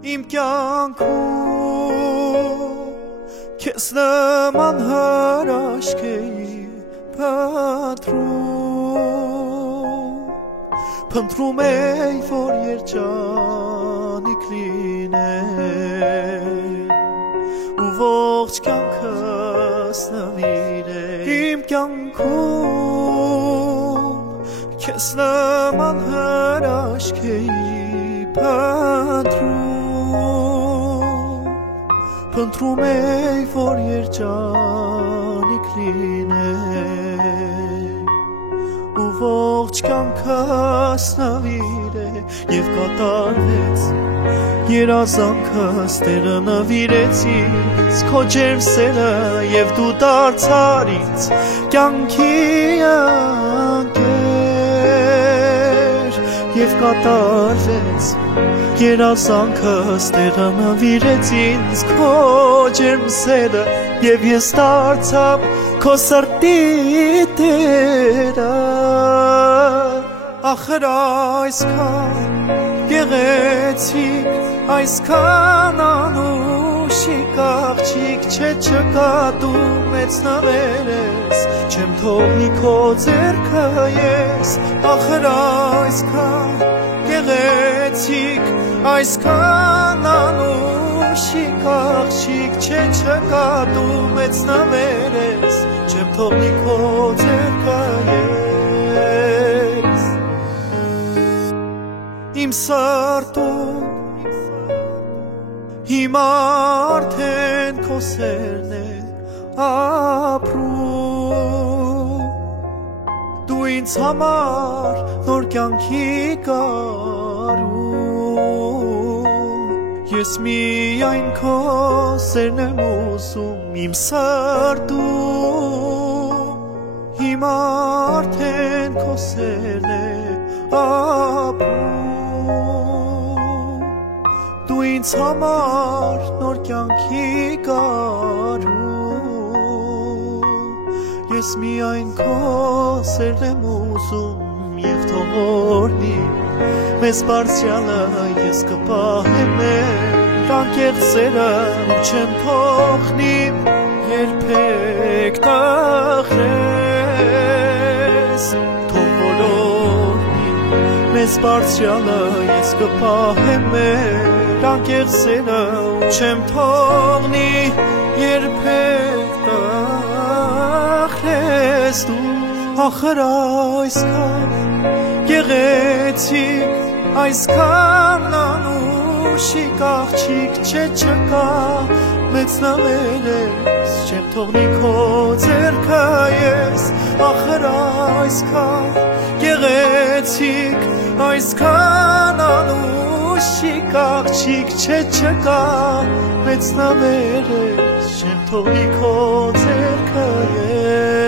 Իմ կյանքում քեզ նման հրաշք էի փնտրում էի, որ երջանիկ լիներ ու ողջ կյանքս նվիրեր իմ կյանքում քեզ նման հրաշք էի Փնտրում էի, որ երջանիկ լիներ ու ողջ կյանքս նվիրեր և կատարվեց երազանքս Տերը նվիրեց ինձ քո ջերմ սերը և դու դարձար ինձ կյանքի ընկեր և կատարվեց երազանքս Տերը նվիրեց ինձ քո ջերմ սերը և ես դարձա քո սրտի տերը ախր այսքան գեղեցիկ այսքան անուշիկ աղջիկ չէ չկա դու մեծ նվեր ես չեմ թողնի քո ձեռքը ես ախր այսքան գեղեցիկ այսքան անուշիկ աղջիկ չէ չկա դու մեծ նվեր ես չեմ թողնի քո ձեռքը ես իմ սրտում հիմա արդեն քո սերն է ապրում դու ինձ համար նոր կյանքի կարում ես միայն քո սերն եմ ուզում իմ սրտում հիմա արդեն քո սերն է ապրում դու ինձ համար նոր կյանքի կարում ես միայն քո սերն եմ ուզում և թող օրհնի մեզ բարձրյալը ես կպահեմ մեր անկեղծ սերը ու չեմ թողնի երբեք տխրես թող օրհնի մեզ բարձրյալը ես կպահեմ մեր անկեղծ սերը ու չեմ թողնի երբեք տխրես դու ախր այսքան գեղեցիկ այսքան անուշիկ աղջիկ չէ չկա մեծ նվեր ես չեմ թողնի քո ձեռքը ես ախր այսքան գեղեցիկ այսքան անուշիկ աղջիկ չէ չկա մեծ նվեր ես չեմ թողնի քո ձեռքը ես